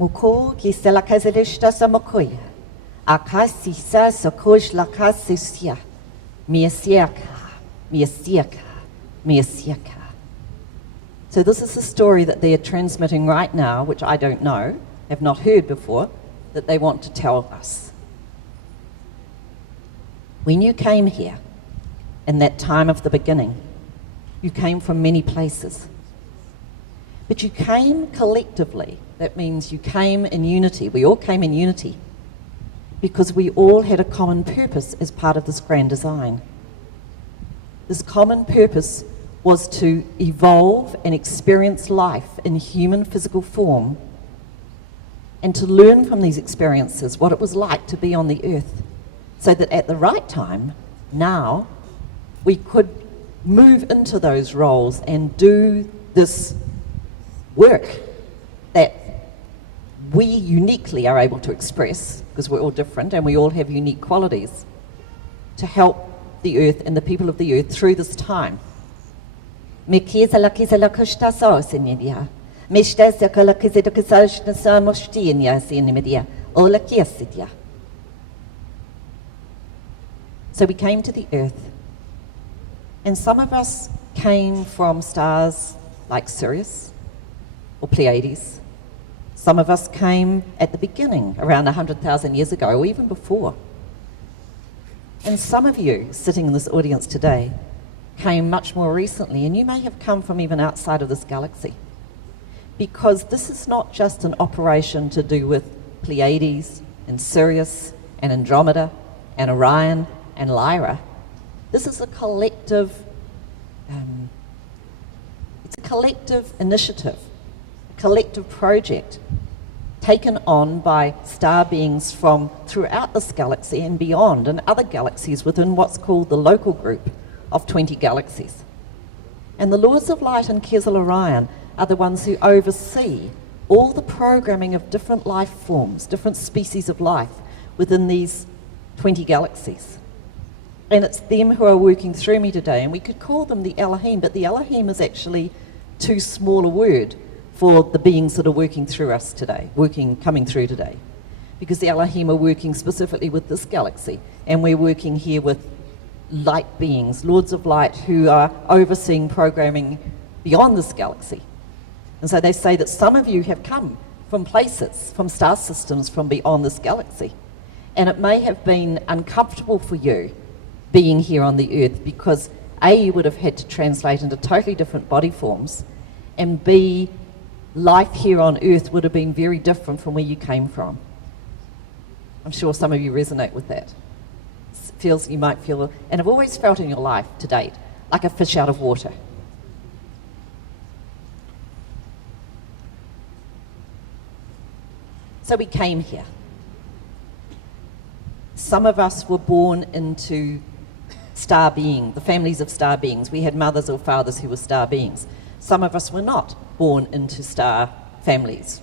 Muko ki selakazilishta samokoya. Akasisa sokosh lakasisia. Miasiaka, miasiaka, miasiaka. So this is the story that they are transmitting right now, which I don't know, have not heard before, that they want to tell us. When you came here, in that time of the beginning, you came from many places. But you came collectively. That means you came in unity. We all came in unity because we all had a common purpose as part of this grand design. This common purpose was to evolve and experience life in human physical form and to learn from these experiences what it was like to be on the earth, so that at the right time, now, we could move into those roles and do this work that we uniquely are able to express, because we're all different and we all have unique qualities, to help the earth and the people of the earth through this time. So we came to the earth, and some of us came from stars like Sirius or Pleiades. Some of us came at the beginning, around 100,000 years ago, or even before. And some of you sitting in this audience today came much more recently, and you may have come from even outside of this galaxy. Because this is not just an operation to do with Pleiades and Sirius and Andromeda and Orion and Lyra. This is a collective, it's a collective initiative, a collective project taken on by star beings from throughout this galaxy and beyond, and other galaxies within what's called the local group of 20 galaxies. And the Lords of Light and Kesel Orion are the ones who oversee all the programming of different life forms, different species of life within these 20 galaxies. And it's them who are working through me today, and we could call them the Elohim, but the Elohim is actually too small a word for the beings that are working through us today, coming through today. Because the Elohim are working specifically with this galaxy, and we're working here with light beings, Lords of Light, who are overseeing programming beyond this galaxy. And so they say that some of you have come from places, from star systems from beyond this galaxy. And it may have been uncomfortable for you being here on the earth because A, you would have had to translate into totally different body forms, and B, life here on earth would have been very different from where you came from. I'm sure some of you resonate with that. You might feel, and have always felt in your life to date, like a fish out of water. So we came here. Some of us were born into star being, the families of star beings. We had mothers or fathers who were star beings. Some of us were not born into star families.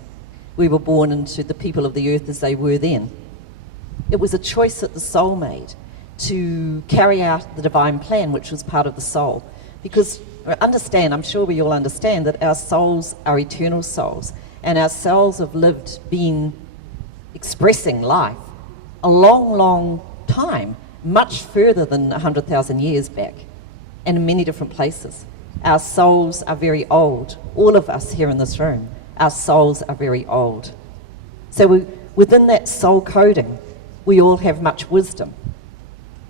We were born into the people of the earth as they were then. It was a choice that the soul made to carry out the divine plan, which was part of the soul. Because understand, I'm sure we all understand, that our souls are eternal souls, and our souls have lived, been expressing life a long, long time, much further than 100,000 years back, and in many different places. Our souls are very old. All of us here in this room, our souls are very old. So within that soul coding, we all have much wisdom.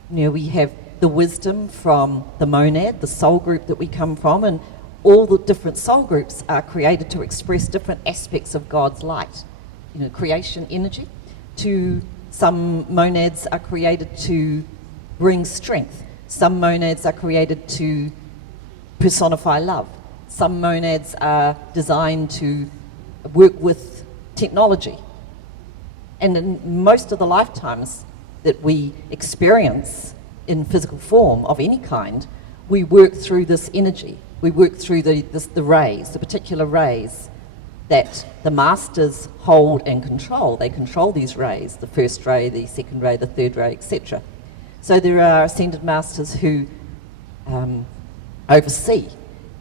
You know, we have the wisdom from the monad, the soul group that we come from, and all the different soul groups are created to express different aspects of God's light. You know, creation energy. Some monads are created to bring strength. Some monads are created to personify love. Some monads are designed to work with technology. And in most of the lifetimes that we experience in physical form of any kind, we work through this energy. We work through the rays, the particular rays that the masters hold and control. They control these rays, the first ray, the second ray, the third ray, etc. So there are ascended masters who oversee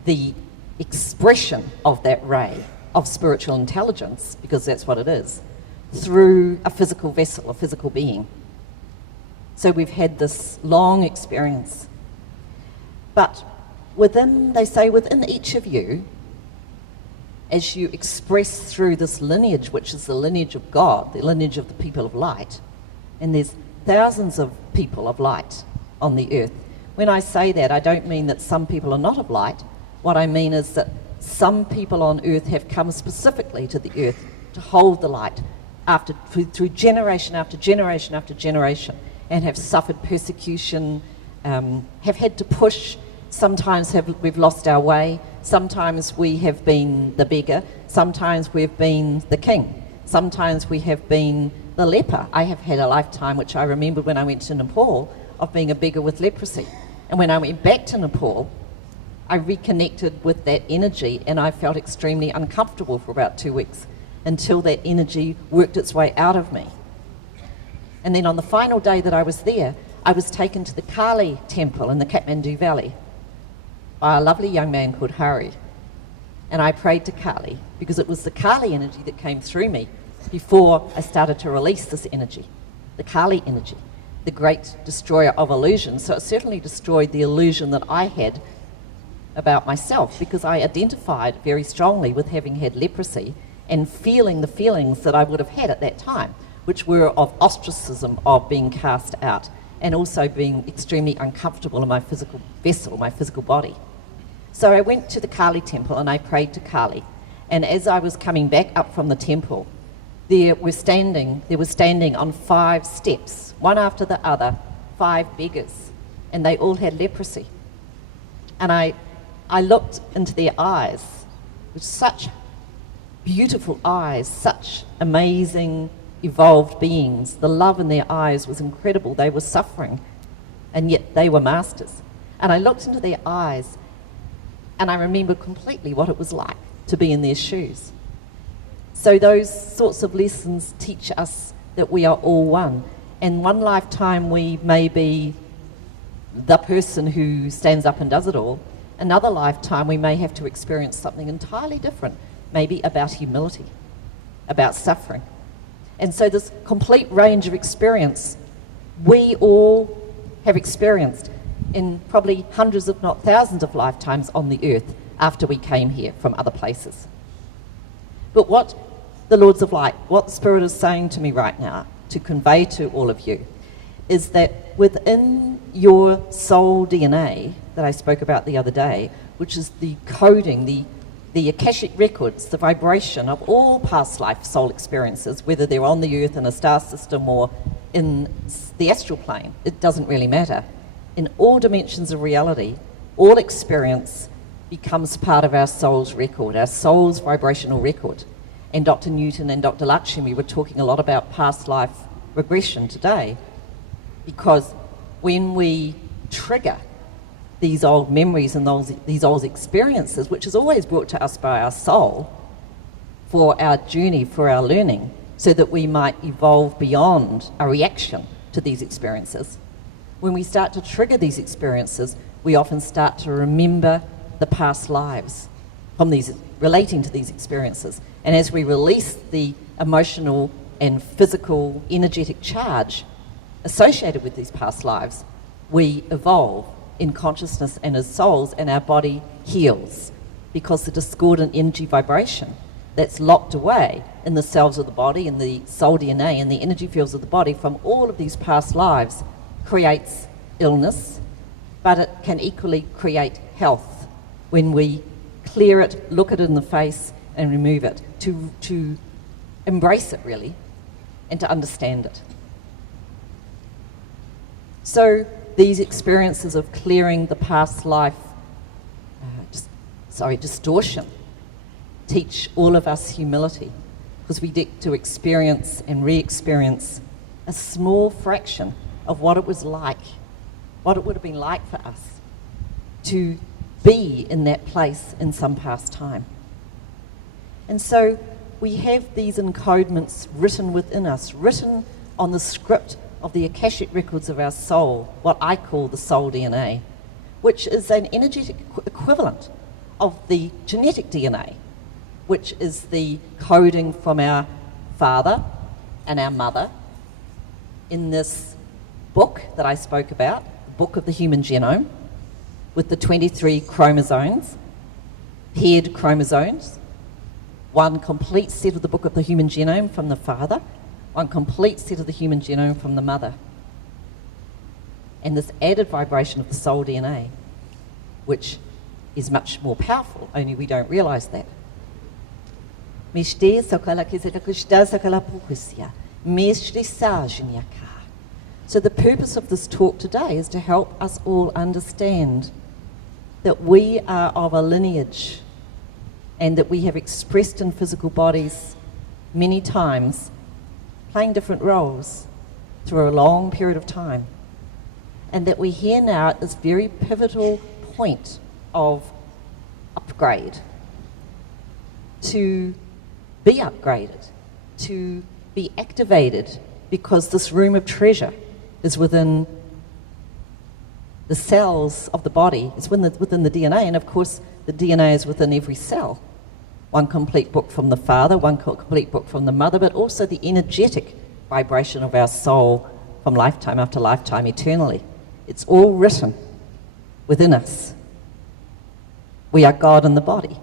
the expression of that ray of spiritual intelligence, because that's what it is, through a physical vessel, a physical being. So we've had this long experience. But they say within each of you, as you express through this lineage, which is the lineage of God, the lineage of the people of light, and there's thousands of people of light on the earth. When I say that, I don't mean that some people are not of light. What I mean is that some people on earth have come specifically to the earth to hold the light through generation after generation after generation, and have suffered persecution, have had to push. Sometimes we've lost our way. Sometimes we have been the beggar. Sometimes we've been the king. Sometimes we have been the leper. I have had a lifetime, which I remember when I went to Nepal, of being a beggar with leprosy. And when I went back to Nepal, I reconnected with that energy, and I felt extremely uncomfortable for about 2 weeks until that energy worked its way out of me. And then on the final day that I was there, I was taken to the Kali temple in the Kathmandu Valley by a lovely young man called Hari. And I prayed to Kali, because it was the Kali energy that came through me before I started to release this energy, the Kali energy, the great destroyer of illusion. So it certainly destroyed the illusion that I had about myself, because I identified very strongly with having had leprosy and feeling the feelings that I would have had at that time, which were of ostracism, of being cast out, and also being extremely uncomfortable in my physical vessel, my physical body. So I went to the Kali temple and I prayed to Kali. And as I was coming back up from the temple, there was standing on 5 steps, one after the other, 5 beggars, and they all had leprosy. And I looked into their eyes, with such beautiful eyes, such amazing, evolved beings. The love in their eyes was incredible. They were suffering, and yet they were masters. And I looked into their eyes, and I remembered completely what it was like to be in their shoes. So those sorts of lessons teach us that we are all one. In one lifetime, we may be the person who stands up and does it all. Another lifetime, we may have to experience something entirely different, maybe about humility, about suffering. And so this complete range of experience, we all have experienced in probably hundreds, if not thousands of lifetimes on the earth after we came here from other places. But what the Lords of Light, what the Spirit is saying to me right now, to convey to all of you, is that within your soul DNA that I spoke about the other day, which is the coding, the Akashic records, the vibration of all past life soul experiences, whether they're on the earth in a star system or in the astral plane, it doesn't really matter. In all dimensions of reality, all experience becomes part of our soul's record, our soul's vibrational record. And Dr. Newton and Dr. Lakshmi were talking a lot about past life regression today, because when we trigger these old memories and these old experiences, which is always brought to us by our soul for our journey, for our learning, so that we might evolve beyond a reaction to these experiences. When we start to trigger these experiences, we often start to remember the past lives from these, relating to these experiences. And as we release the emotional and physical energetic charge associated with these past lives, we evolve in consciousness and as souls, and our body heals, because the discordant energy vibration that's locked away in the cells of the body, in the soul DNA, and the energy fields of the body from all of these past lives creates illness, but it can equally create health when we clear it, look it in the face, and remove it, to embrace it really, and to understand it. So these experiences of clearing the past life distortion teach all of us humility, because we get to experience and re-experience a small fraction of what it was like, what it would have been like for us to be in that place in some past time. And so we have these encodements written within us, written on the script of the Akashic records of our soul, what I call the soul DNA, which is an energetic equivalent of the genetic DNA. which is the coding from our father and our mother in this book that I spoke about, the book of the human genome, with the 23 chromosomes, paired chromosomes, one complete set of the book of the human genome from the father, one complete set of the human genome from the mother. And this added vibration of the soul DNA, which is much more powerful, only we don't realize that. So the purpose of this talk today is to help us all understand that we are of a lineage and that we have expressed in physical bodies many times, playing different roles through a long period of time. And that we're here now at this very pivotal point of upgrade, to be upgraded, to be activated, because this room of treasure is within the cells of the body, it's within the DNA, and of course the DNA is within every cell. One complete book from the father, one complete book from the mother, but also the energetic vibration of our soul from lifetime after lifetime eternally. It's all written within us. We are God in the body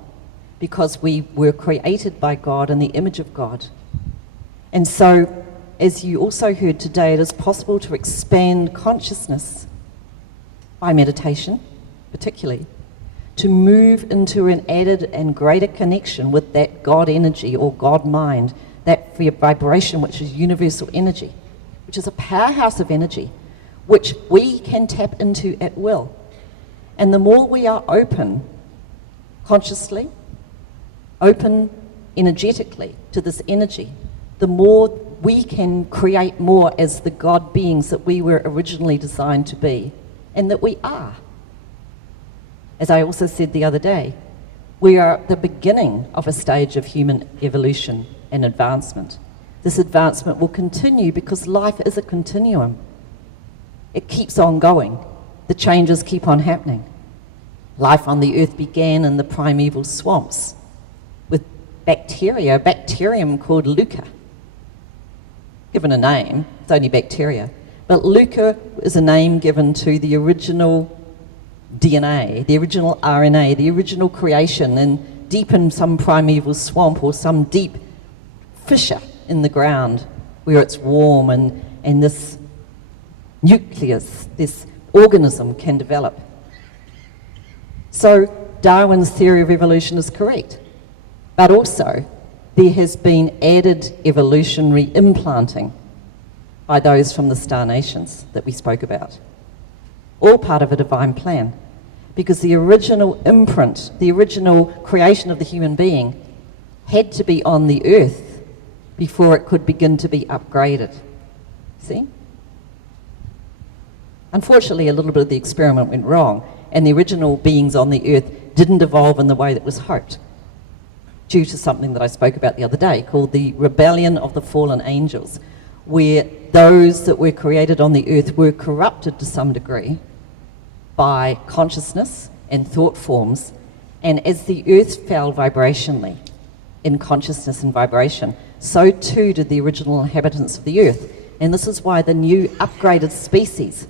because we were created by God in the image of God. And so, as you also heard today, it is possible to expand consciousness by meditation, particularly, to move into an added and greater connection with that God energy or God mind, that vibration which is universal energy, which is a powerhouse of energy, which we can tap into at will. And the more we are open consciously, open energetically to this energy, the more we can create more as the God beings that we were originally designed to be, and that we are. As I also said the other day, we are at the beginning of a stage of human evolution and advancement. This advancement will continue because life is a continuum. It keeps on going. The changes keep on happening. Life on the earth began in the primeval swamps with bacteria, a bacterium called Leuca. Given a name, it's only bacteria. But Leuca is a name given to the original DNA, the original RNA, the original creation, and deep in some primeval swamp or some deep fissure in the ground where it's warm and this nucleus, this organism can develop. So Darwin's theory of evolution is correct, but also there has been added evolutionary implanting by those from the star nations that we spoke about. All part of a divine plan, because the original imprint, the original creation of the human being had to be on the earth before it could begin to be upgraded. See? Unfortunately, a little bit of the experiment went wrong, and the original beings on the earth didn't evolve in the way that was hoped, due to something that I spoke about the other day called the rebellion of the fallen angels, where those that were created on the earth were corrupted to some degree by consciousness and thought forms, and as the earth fell vibrationally in consciousness and vibration, so too did the original inhabitants of the earth. And this is why the new upgraded species,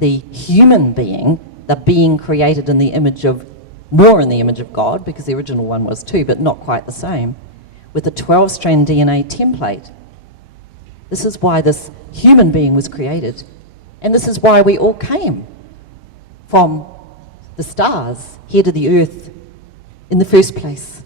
the human being, the being created in the image of, more in the image of God, because the original one was too, but not quite the same, with a 12-strand DNA template. This is why this human being was created, and this is why we all came from the stars here to the earth in the first place.